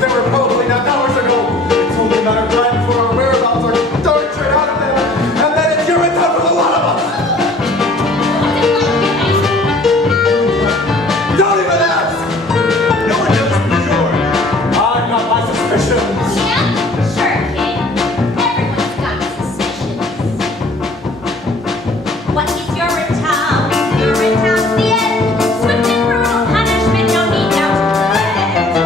They were probably not hours ago. It's only a matter of time before our whereabouts are dark straight out of there. And then it's Urinetown for the one of us. Don't even ask. No one knows for sure. I've got my suspicions. Yeah? Sure, kid. Everyone's got suspicions. What is Urinetown? Urinetown's the end. Swift and brutal punishment, no need now to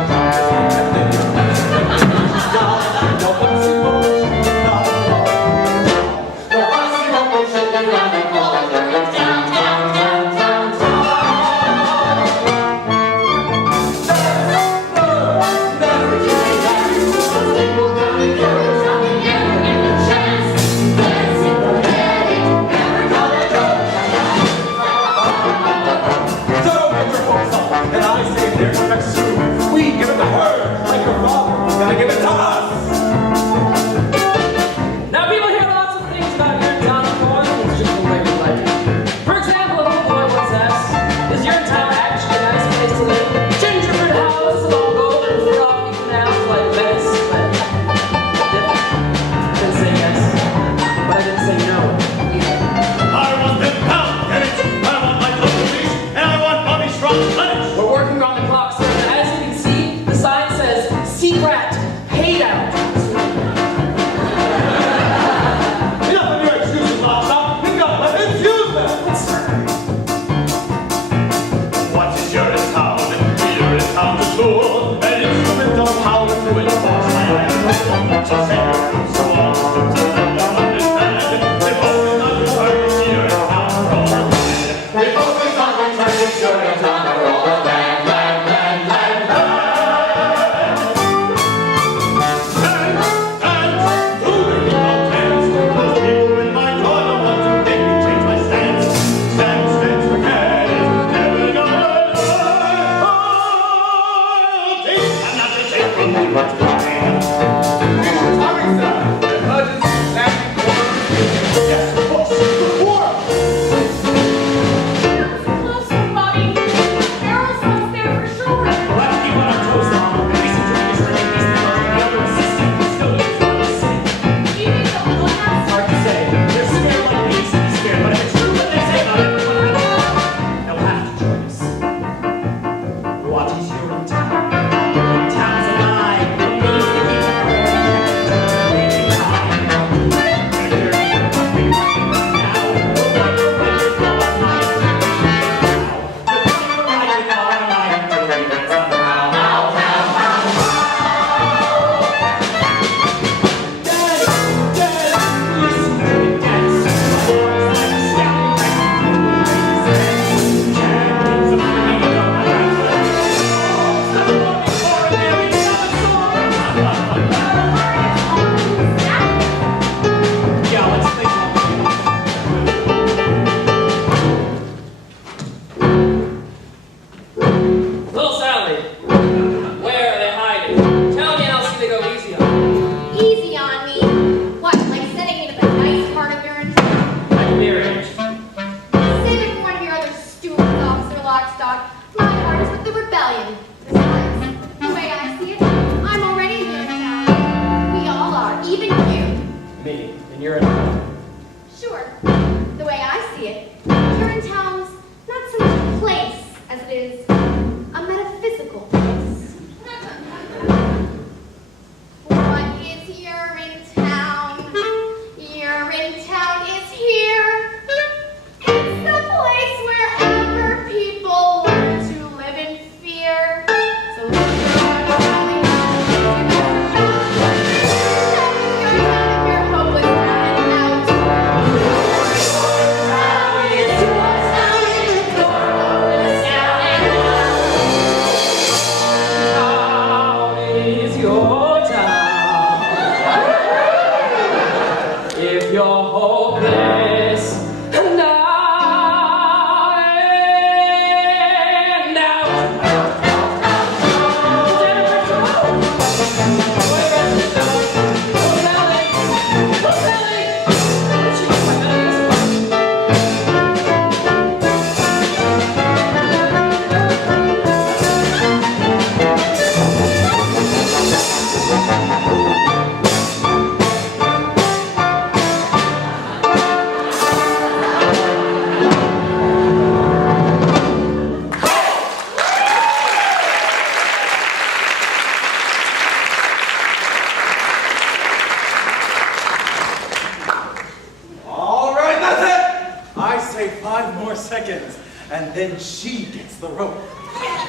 seconds, and then she gets the rope.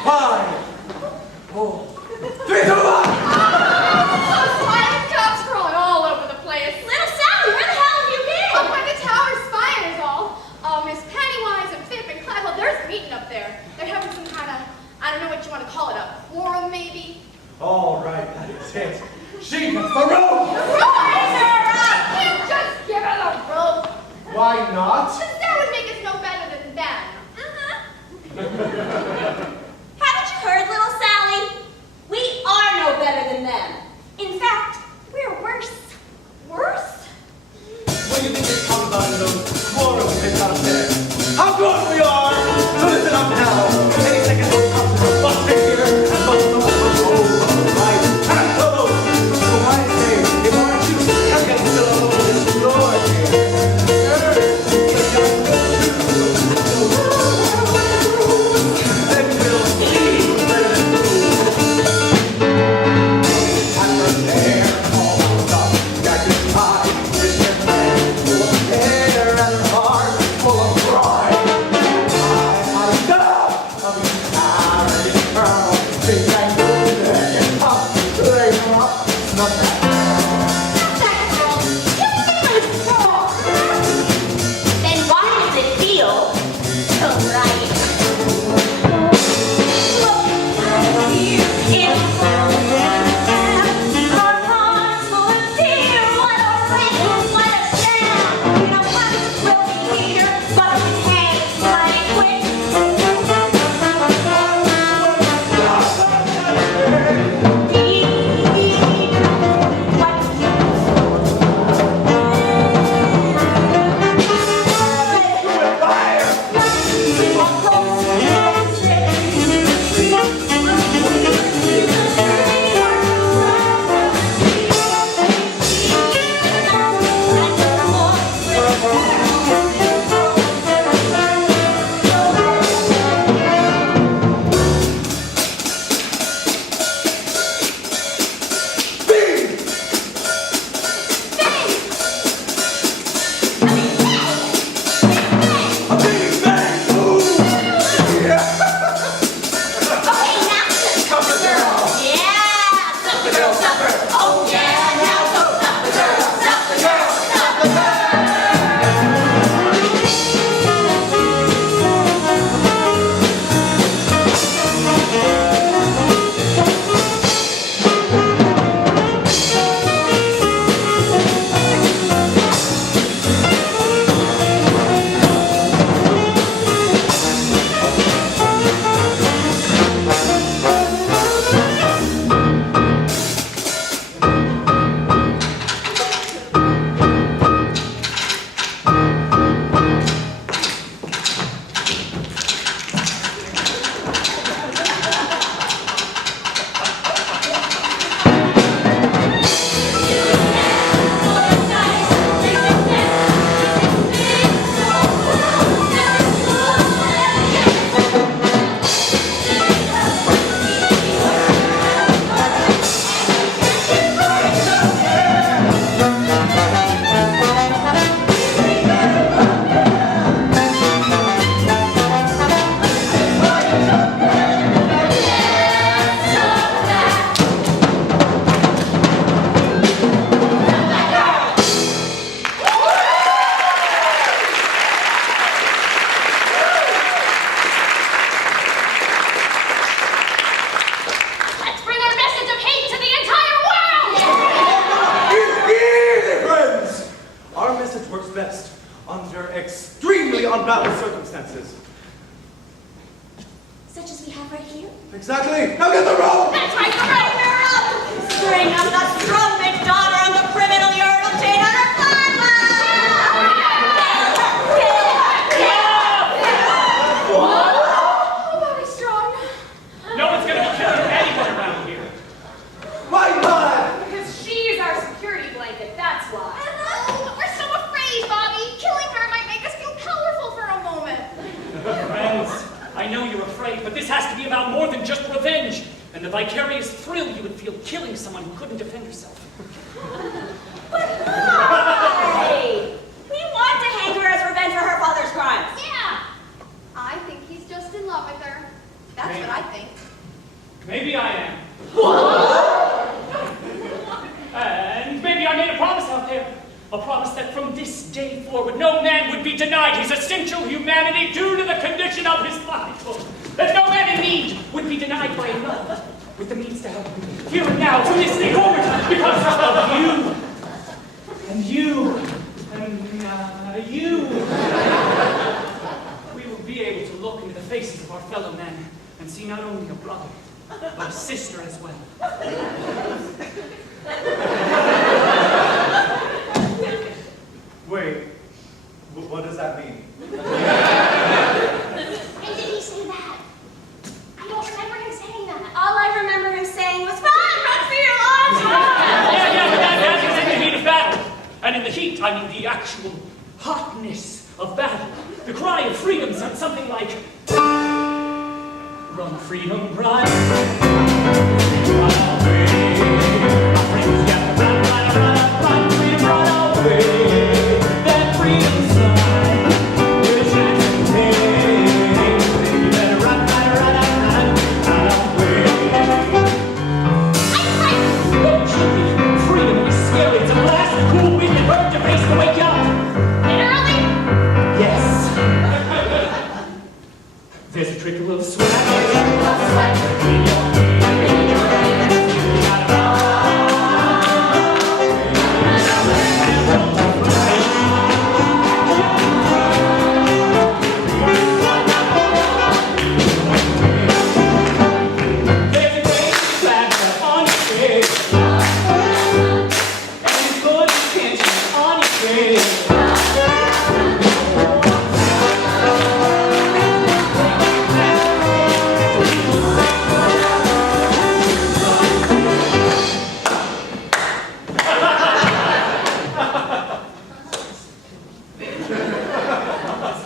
5, 4, 3, 2, 1! Spiders, cops crawling all over the place. Little Sally, where the hell have you been? Up by the tower spires all. Miss Pennywise and Pip and Clyde, well, there's a meeting up there. They're having some kind of, I don't know what you want to call it, a forum maybe? All right, that is it. She gets the rope! The rope! You can't just give her the rope. Why not? That would make us no better than them. Haven't you heard, little Sally? We are no better than them. In fact, we're worse. Worse? What do you think they talk about in those quarrels they've got up there? How good we are! So listen up now. Any second those cops will bust in here and bust them over. Right? And so I say, if aren't you stuck and still alone in this floor here? Then we'll see. After there, all my stuff, got your tie, this your head, full of hair and heart, full of pride. I'm enough of you tired eternal, think I know that you're up, lay them up, not that Then why does it feel so right? Our hearts full of fear. What a wrinkle, what a sham. You know what? We'll be here, but we can't fight quick. Exactly. Now get the rope. That's right, string her up! String up the strumpet daughter of the criminal urinal chain on her Oh, Bobby Strong. No one's gonna be killing anyone around here. Why not? Because she's our security blanket, that's why. Oh, but we're so afraid, Bobby. Killing her might make us feel powerful for a moment. Friends, I know you're afraid, but this has to be about more than just revenge. And the vicarious thrill you would feel killing someone who couldn't defend herself. But why? We want to hang her as revenge for her father's crimes. Yeah. forward, no man would be denied his essential humanity due to the condition of his body. That no man in need would be denied by another with the means to help him here and now from this day forward because of you. And you. And you. We will be able to look into the faces of our fellow men and see not only a brother, but a sister as well. Wait, what does that mean? And did he say that? I don't remember him saying that. All I remember him saying was, run for your lives! Yeah, but that is in the heat of battle. And in the heat, I mean the actual hotness of battle. The cry of freedom sounds something like, run, freedom, run. Run away. Our friends, you have to run, freedom, run away. That freedom's mine. With a chance to take. You better run away. Don't you be freedom is scary. It's a blast of cool wind that burns your face to wake you up. Literally? Yes. There's a trickle of sweat.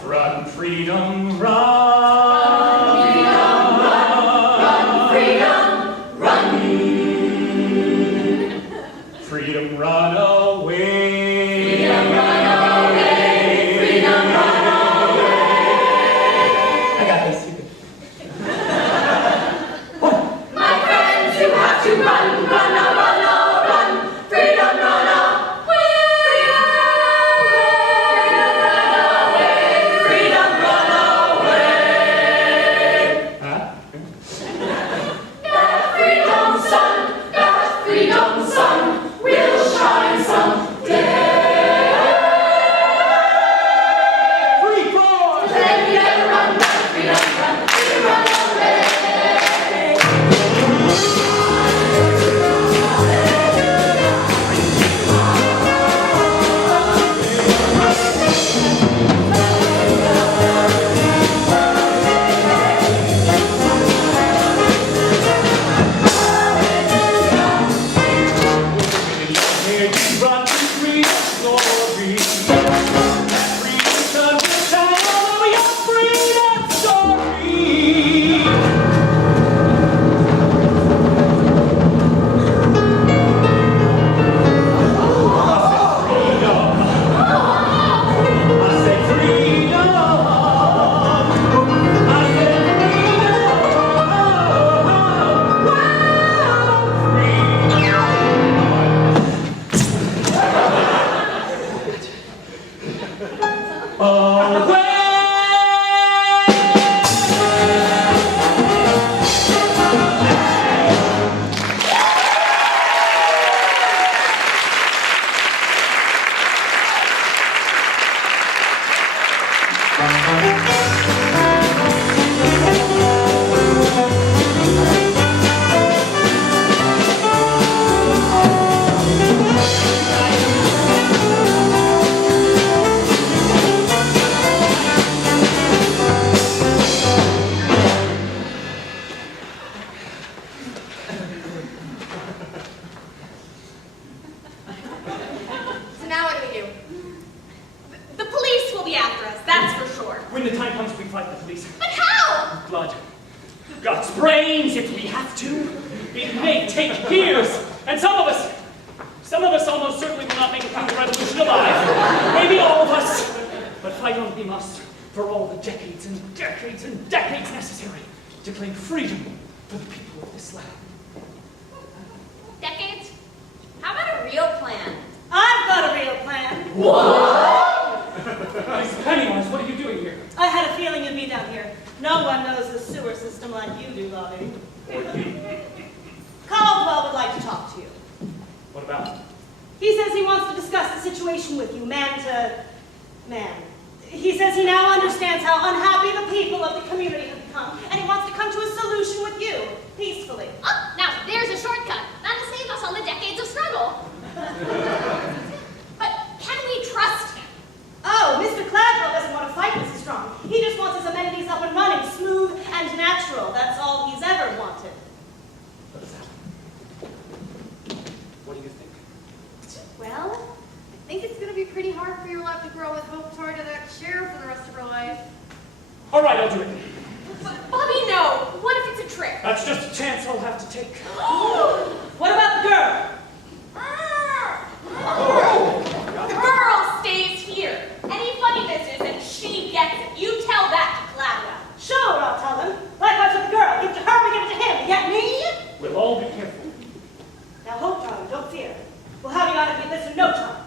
Run, freedom, run. Freedom, run away. I got this. My friends, you have to run. Freedom, run away. Freedom, run away. Huh? That freedom sun will shine someday. Free for! Then you gotta run, freedom, run away. Here you run to freedom's glory. That freedom sun will shine all over your freedom story. I said freedom. So now what do we do? The police will be after us, that's for sure. When the time comes, we fight the police. But how? Blood. God's brains if we have to. It may take years. And some of us almost certainly will not make it through the revolution alive. Maybe all of us. But fight on we must for all the decades and decades and decades necessary to claim freedom for the people of this land. Decades? How about a real plan? I've got a real plan. What? No one knows the sewer system like you do, Bobby. Or you. Caldwell would like to talk to you. What about? He says he wants to discuss the situation with you, man to man. He says he now understands how unhappy the people of the community have become, and he wants to come to a solution with you, peacefully. Oh, now there's a shortcut. That'll save us all the decades of struggle. But can we trust him? Oh, Mr. Cladwell doesn't want to fight Mrs. Strong. He just wants his amenities up and running, smooth and natural. That's all he's ever wanted. What is that? What do you think? Well, I think it's going to be pretty hard for your love to grow with hope toward that chair for the rest of her life. All right, I'll do it. Bobby, no. What if it's a trick? That's just a chance I'll have to take. What about the girl? The girl stays here. Any funny business and she gets it. You tell that to Cladwell. Sure, I'll tell him. Likewise with the girl. Give it to her, we give it to him. You get me? We'll all be careful. Now, Hope, darling, don't fear. We'll have you out of this in no time.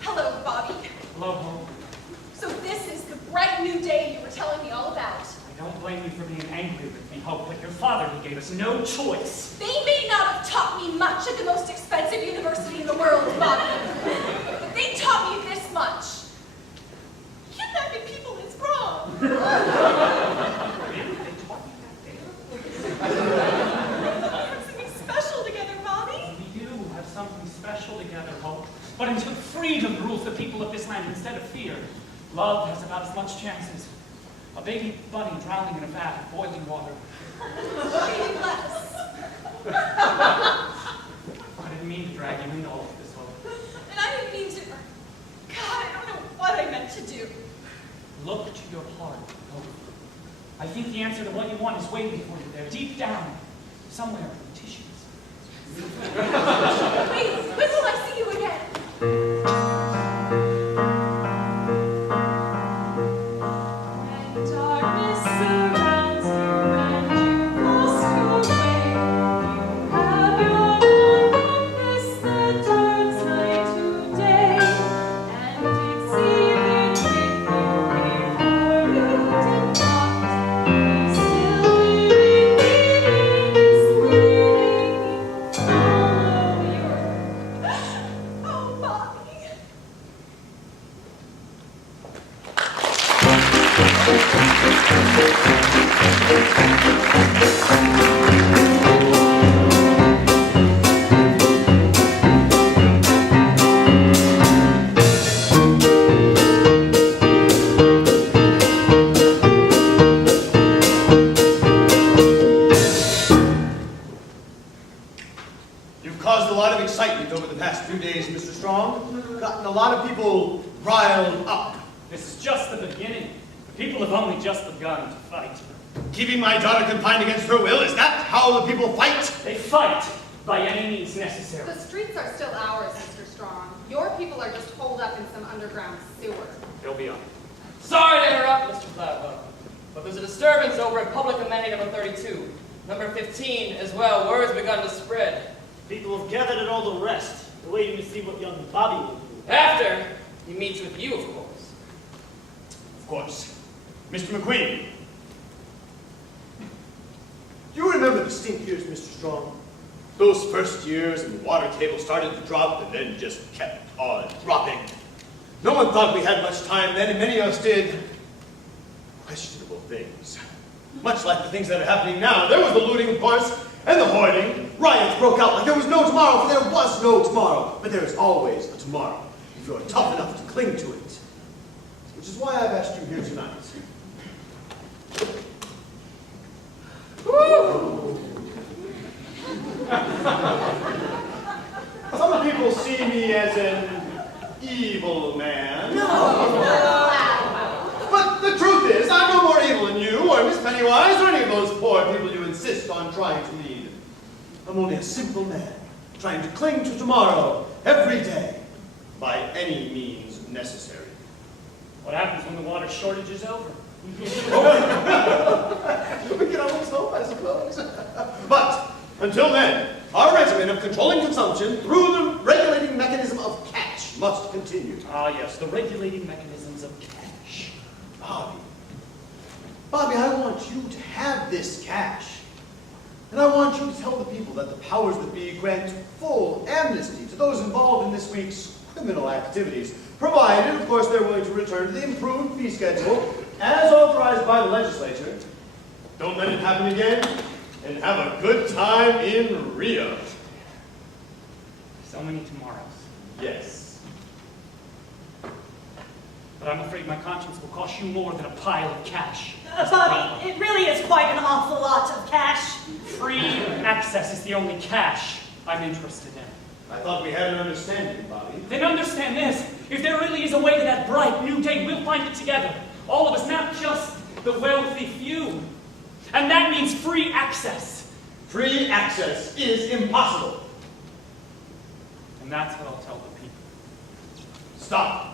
Hello, Bobby. Hello, Hope. So this is the bright new day you were telling me all about. I don't blame you for being angry with me, Hope, but your father, he gave us no choice. They may not have taught me much at the most expensive university in the world, Bobby. But they taught me this much. Kidnapping people is wrong. Really? They taught you that there? We have something special together, Bobby. We do have something special together, Hope. But until freedom rules the people of this land instead of fear, love has about as much chance as a baby bunny drowning in a vat of boiling water. Maybe less. I didn't mean to drag you into all of this, Hope. And I didn't mean to. God, I don't know what I meant to do. Look to your heart, Hope. I think the answer to what you want is waiting for you there, deep down, somewhere in the tissues. Wait, when will I see you again? When darkness surrounds you and you lost your way, you have your own compass that turns night to day, and it's even with you before you depart. You still believe it's leading you, follow your. Oh, Bobby. You've caused a lot of excitement over the past few days, Mr. Strong. Gotten a lot of people riled up. This is just the beginning. The people have only just begun to fight. Keeping my daughter confined against her will, is that how the people fight? They fight by any means necessary. The streets are still ours, Mr. Strong. Your people are just holed up in some underground sewer. They'll be on. Sorry to interrupt, Mr. Cladwell, but there's a disturbance over at Public Amenity number 32. Number 15 as well. Word has begun to spread. People have gathered at all the rest, waiting to see what young Bobby will do. After he meets with you, of course. Of course. Mr. McQueen. Do you remember the stink years, Mr. Strong? Those first years and the water table started to drop and then just kept on dropping. No one thought we had much time then, and many of us did questionable things. Much like the things that are happening now. There was the looting, of course, and the hoarding. Riots broke out like there was no tomorrow, for there was no tomorrow. But there is always a tomorrow, if you're tough enough to cling to it. Which is why I've asked you here tonight. Some people see me as an evil man. But the truth is, I'm no more evil than you, or Miss Pennywise, or any of those poor people you insist on trying to lead. I'm only a simple man, trying to cling to tomorrow every day by any means necessary. What happens when the water shortage is over? We can always hope, I suppose. But until then, our regimen of controlling consumption through the regulating mechanism of cash must continue. Ah, yes, the regulating mechanisms of cash. Bobby, I want you to have this cash. And I want you to tell the people that the powers that be grant full amnesty to those involved in this week's criminal activities, provided, of course, they're willing to return to the improved fee schedule as authorized by the legislature. Don't let it happen again, and have a good time in Rio. So many tomorrows. Yes. But I'm afraid my conscience will cost you more than a pile of cash. Bobby, it really is quite an awful lot of cash. Free access is the only cash I'm interested in. I thought we had an understanding, Bobby. Then understand this. If there really is a way to that bright new day, we'll find it together. All of us, not just the wealthy few. And that means free access. Free access is impossible. And that's what I'll tell the people. Stop.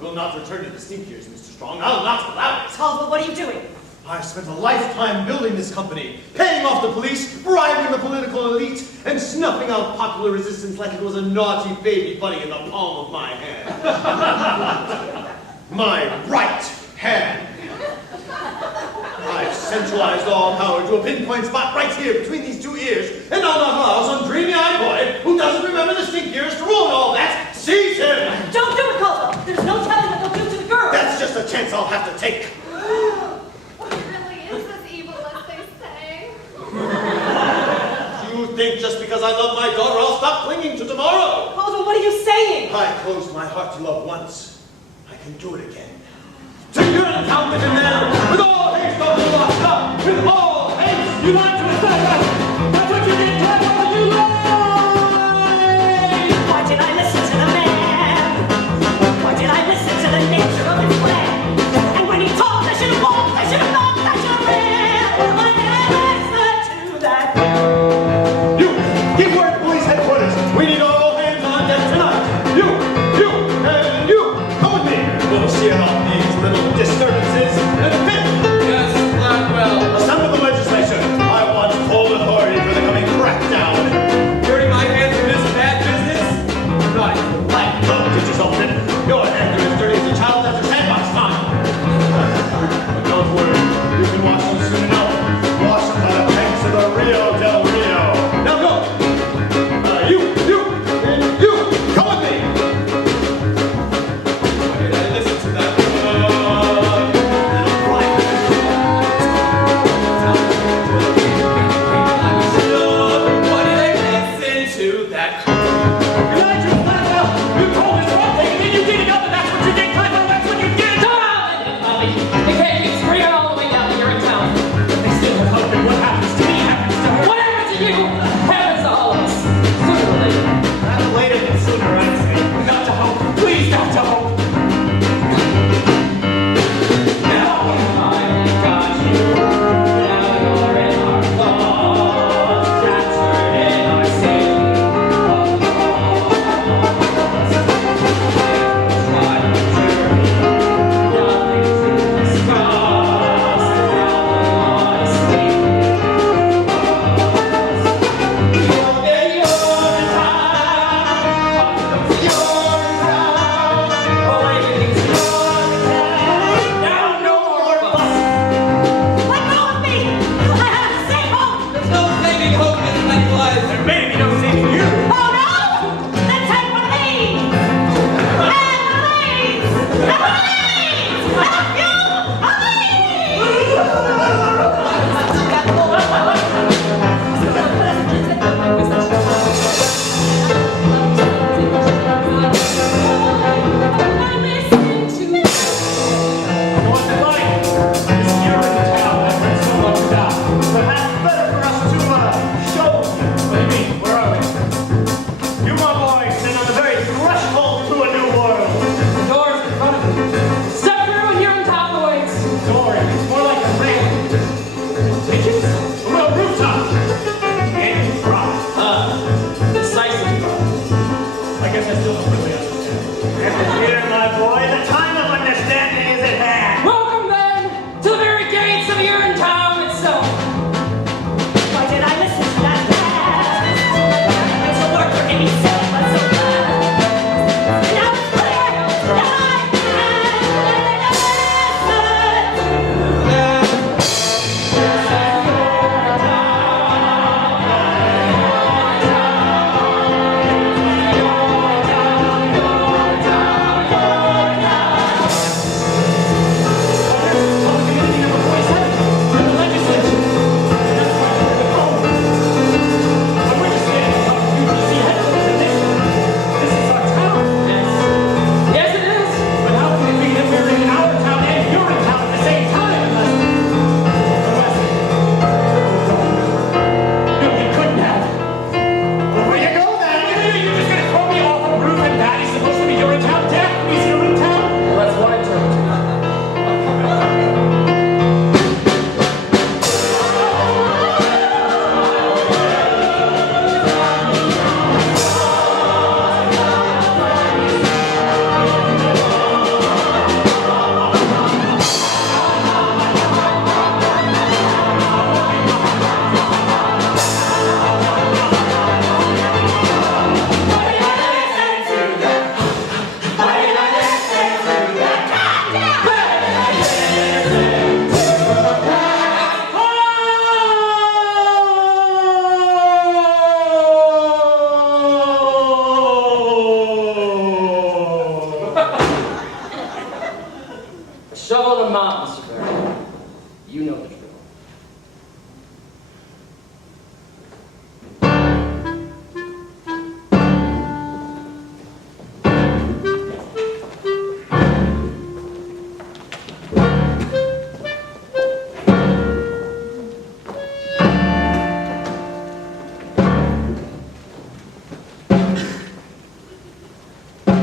We'll not return to the stink years, Mr. Strong. I'll not allow it. Oswald, what are you doing? I've spent a lifetime building this company, paying off the police, bribing the political elite, and snuffing out popular resistance like it was a naughty baby bunny in the palm of my hand. My right hand. I've centralized all power to a pinpoint spot right here between these two ears, and I'll not allow some dreamy-eyed boy who doesn't remember the stink years to ruin all that. Seize him! Don't do it, Caldwell. There's no telling what they'll do to the girl. That's just a chance I'll have to take. What really is as evil as they say? You think just because I love my daughter, I'll stop clinging to tomorrow? Caldwell, what are you saying? I closed my heart to love once. I can do it again. To Urinetown, live in there, with all haste on the locked up, with all haste. You lied to us that night. That's what you did, Clever. You lied. Why did I listen to the man? Why did I listen to the nature of his plan? And when he talked, I should have walked, I should have knocked, I should have ran. I never listened to that. You, keep word to police headquarters. We need all hands on deck tonight. You, and you, come with me. We'll see it all. A shovel and a mop, Mr. Barry. You know the drill.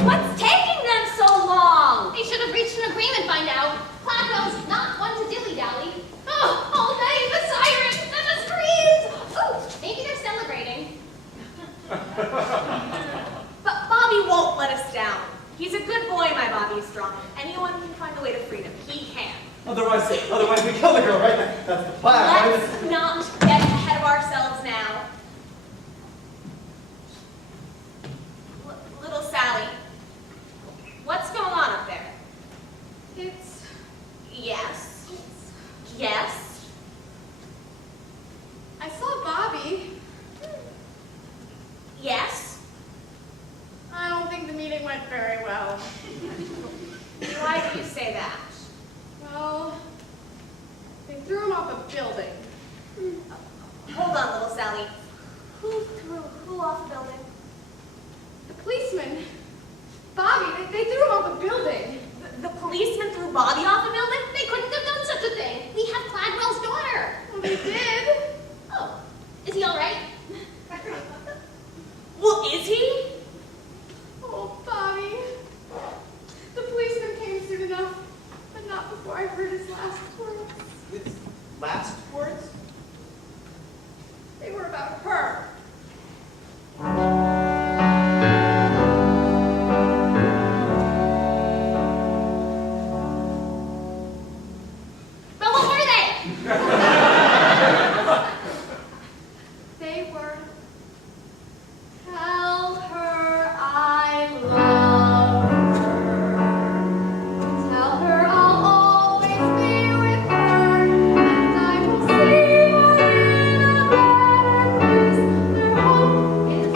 What's taking them so long? They should have reached an agreement by now. Cladwell's not one to dilly-dally. Oh, all night, the sirens and the screams! Ooh, maybe they're celebrating. But Bobby won't let us down. He's a good boy, my Bobby is strong. Anyone can find a way to freedom. He can. Otherwise we kill the girl, right? That's the plan, right? Let's not get ahead of ourselves now. Little Sally, what's going on up there? It's... Yes. Yes. I saw Bobby. Yes. I don't think the meeting went very well. Why do you say that? Well, they threw him off a building. Hold on, little Sally. Who off the building? The policeman, Bobby, they threw him off a building. The policeman threw Bobby off the building? They couldn't have done such a thing. We have Cladwell's daughter. Well, they did. Oh, is he all right? Well, is he? Oh, Bobby. The policeman came soon enough, but not before I heard his last words. His last words? They were about her. But what were they? They were, tell her I love her. Tell her I'll always be with her, and I will see her in a better place. Their hope is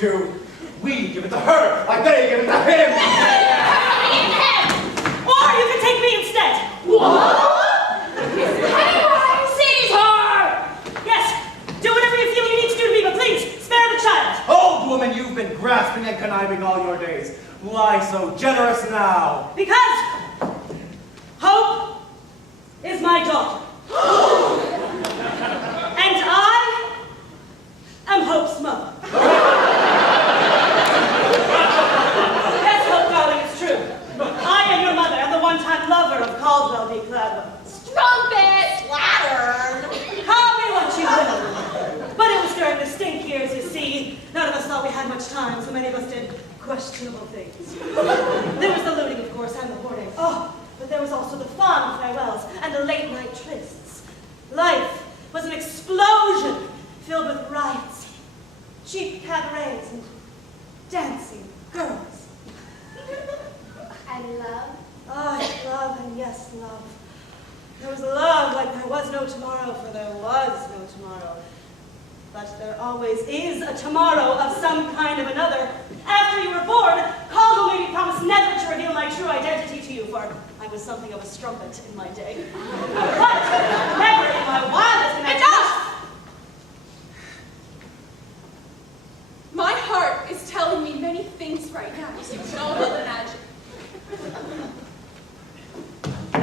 do. We give it to her, like they give it to him. Or you can take me instead. Seize her! Yes, do whatever you feel you need to do to me, but please, spare the child. Old woman, you've been grasping and conniving all your days. Why so generous now? Because Hope is my daughter. And I am Hope's mother. Yes, Hope, darling, it's true. I am your mother and the one-time lover of Caldwell v. Cladwell. Strumpet! Slattern! Call me what you will. But it was during the stink years, you see. None of us thought we had much time, so many of us did questionable things. There was the looting, of course, and the hoarding. Oh, but there was also the fond farewells and the late-night trysts. Life was an explosion filled with rites, cheap cabarets, and dancing girls. And love. Ah, love, and yes, love. There was love like there was no tomorrow, for there was no tomorrow. But there always is a tomorrow of some kind of another. After you were born, Caldwell made me promise never to reveal my true identity to you, for I was something of a strumpet in my day. But never in my wildest imagination. Enough! My heart is telling me many things right now, as you can all well imagine. But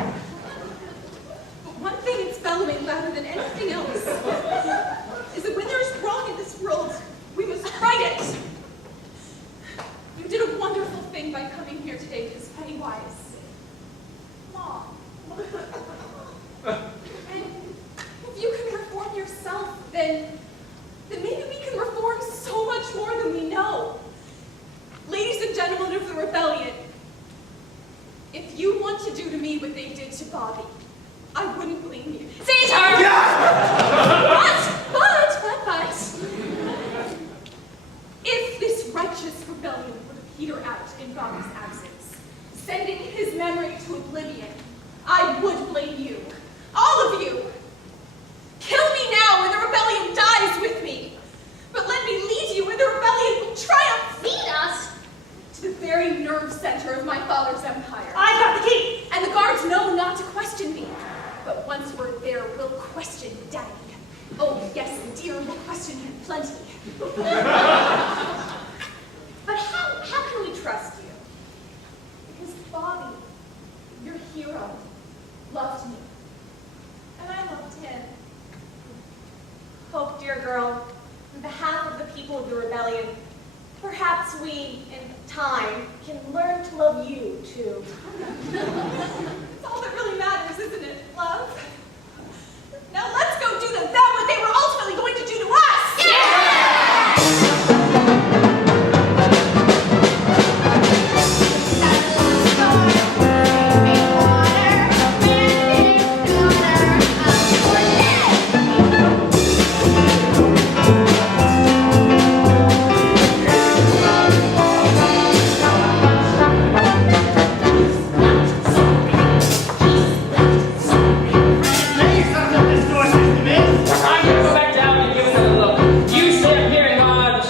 one thing it's bellowing louder than anything else is that when there is wrong in this world, we must right it. You did a wonderful thing by coming here today, Miss Pennywise. Mom. And if you can reform yourself, then maybe we can reform so much more than we know. Ladies and gentlemen of the rebellion, if you want to do to me what they did to Bobby, I wouldn't blame you. Seize her! But, if this righteous rebellion would peter out in Bobby's absence, sending his memory to oblivion, I would blame you. All of you. Kill me now when the rebellion dies with me. But let me lead you where the rebellion will triumph. Lead us? To the very nerve center of my father's empire. I've got the key! And the guards know not to question me. But once we're there, we'll question Daddy. Oh, yes, dear, we'll question him plenty. But how can we trust you? Because Bobby, your hero, loved me. And I loved him. Hope, dear girl, on behalf of the people of the rebellion, perhaps we, in time, can learn to love you, too. It's all that really matters, isn't it, love? Now let's go do to them what they were ultimately going to do to us! I'm gonna go back down and give it a look. You stay up here and guard the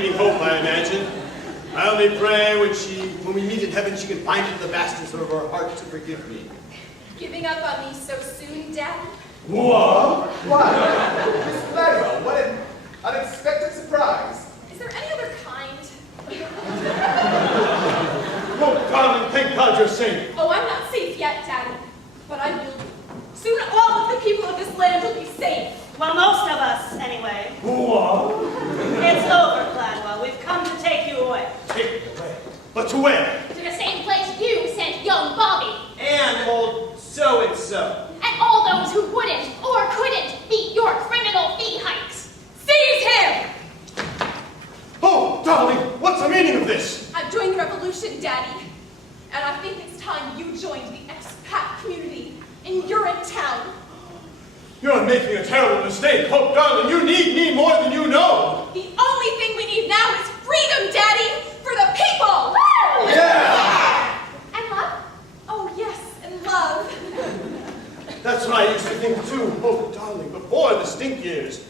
giving hope, I imagine. I only pray when we meet in heaven, she can find it in the vastness of her heart to forgive me. Giving up on me so soon, Daddy? What? Why? Miss Gladwell, what an unexpected surprise. Is there any other kind? Oh, darling, thank God you're safe. Oh, I'm not safe yet, Daddy. But I will be. Soon all of the people of this land will be safe. Well, most of us, anyway. What? It's over, Gladwell. We've come to take you away. Take me away. But to where? To the same place you sent young Bobby. And old so-and-so. And all those who wouldn't or couldn't beat your criminal fee hikes. Seize him! Oh, darling, what's the meaning of this? I've joined the revolution, Daddy. And I think it's time you joined the expat community in Urinetown. You're making a terrible mistake. Oh, darling, you need me more than you know. The only thing we need now is freedom, Daddy, for the people! Woo! Yeah! And love? Oh, yes, and love. That's what I used to think too. Oh, darling, before the stink years.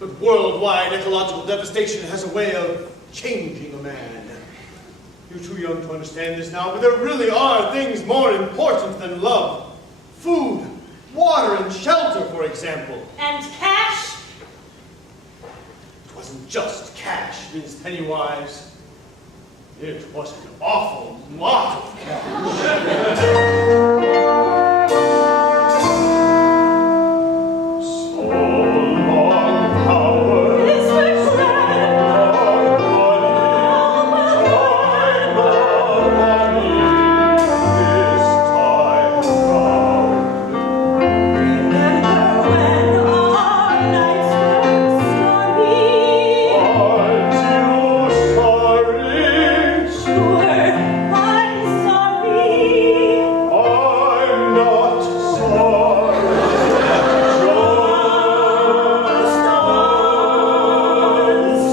But worldwide ecological devastation has a way of changing a man. You're too young to understand this now, but there really are things more important than love. Food, water, and shelter, for example. And cash? It wasn't just cash, Miss Pennywise. It was an awful lot of cash. So long, power. This was Remember when our nights were stormy? Sure, I'm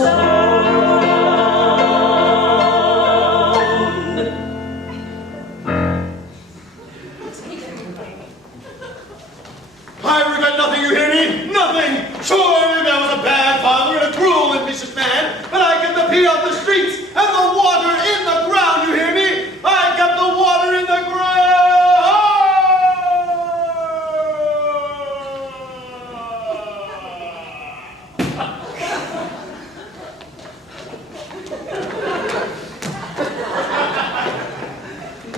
sorry. I regret nothing, you hear me? Nothing! Sure, maybe I was a bad father and a cruel and vicious man, but I kept the pee off the streets and the water in the ground, you hear me? I kept the water in the ground!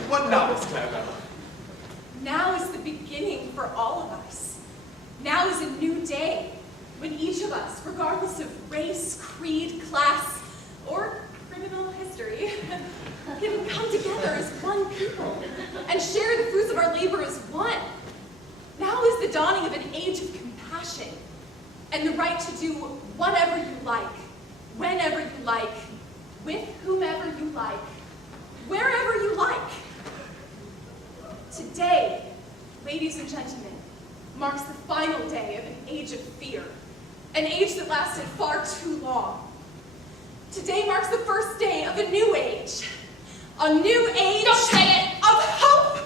What now, Miss Gladwell? Now is the beginning for all of us. Now is a new day when each of us, regardless of race, creed, class, or criminal history, can come together as one people and share the fruits of our labor as one. Now is the dawning of an age of compassion and the right to do whatever you like, whenever you like, with whomever you like, wherever you like. Today, ladies and gentlemen, marks the final day of an age of fear, an age that lasted far too long. Today marks the first day of a new age Don't say it. of hope.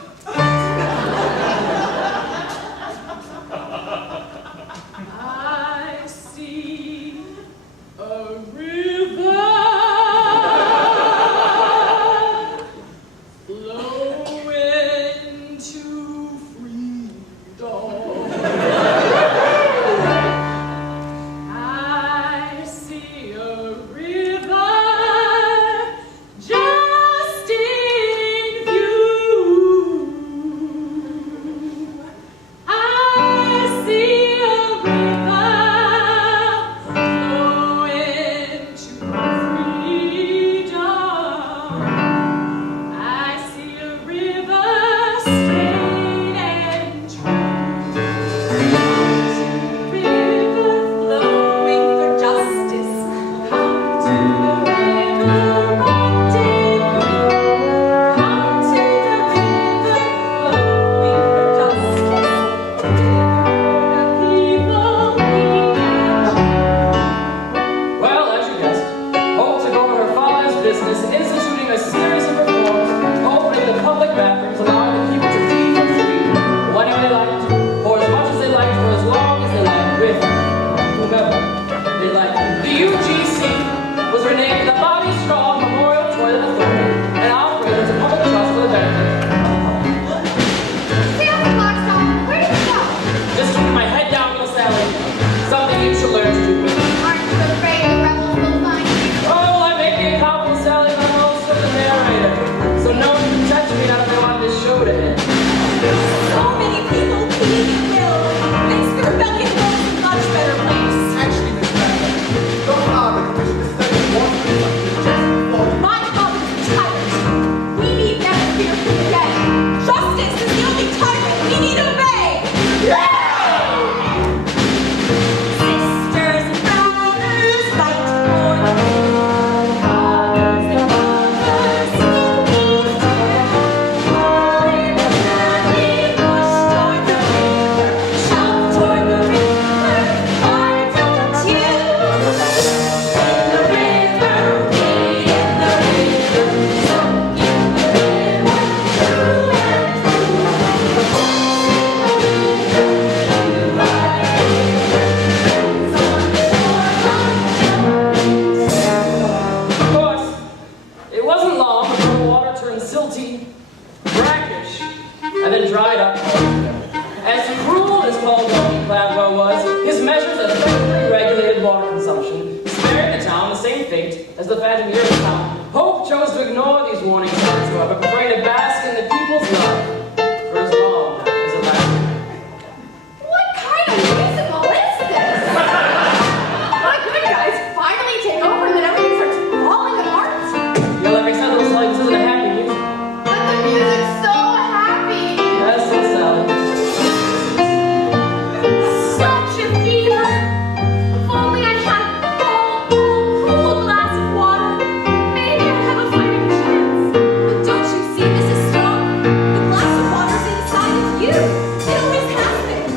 I see a river flowing to freedom. I see a river just in view. I see a river flowing to freedom. I see a river straight and true. River flowing for justice, come to the river rendezvous. Come to the river flowing for justice, river the people need. Well, as you guessed, Hope took over her father's business, instituting a series of reforms, opening the public bathrooms, allowing the people to pee for free, whenever they liked, for as much as they liked, for as long as they liked, with whomever they liked. The UGC was renamed fate as the phantom Urinetown. Hope chose to ignore these warning signs, however, preferring to bask in the people's love for as long as it lasted. What kind of musical is this? My good guys finally take over and then everything starts falling apart. Yeah, like I said, little Sally, this isn't a happy music. But the music's so happy. Yes, little Sally. Such a fever. If only I had a cool glass of water, maybe I'd have a fighting chance. But don't you see, Mrs. Strong? The glass of water's inside of you. It always has been.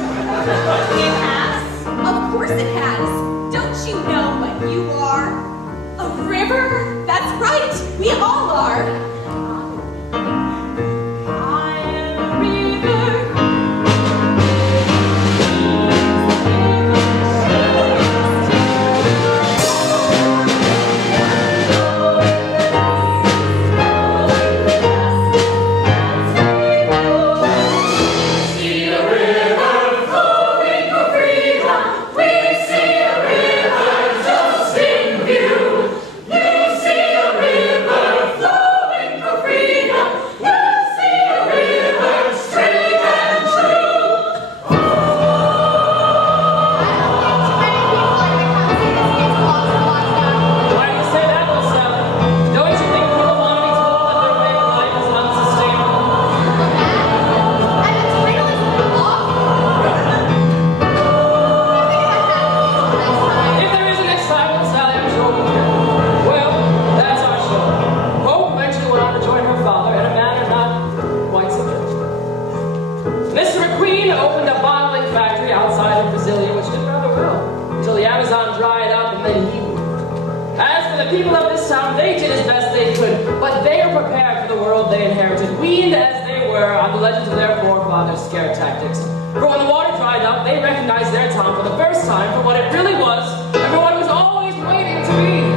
It has? Of course it has. Don't you know what you are? A river? That's right. We all are. I am a river. Why do you say that, little Sally? Don't you think people want to be told that their way of life is unsustainable? If there is a next time, little Sally, I'm sure we'll hear. Well, that's our show. Hope eventually went on to join her father in a manner not quite so good. Mr. McQueen opened a bottling factory outside of Brasilia, which did rather well, until the Amazon dried up and then he moved. As for the people of this town, they did as best they could, but they are prepared for the world they inherited, weaned as they were on the legends of their forefathers' scare tactics. For when the water dried up, they recognized their town for the first time for what it really was, and for what it was always waiting to be.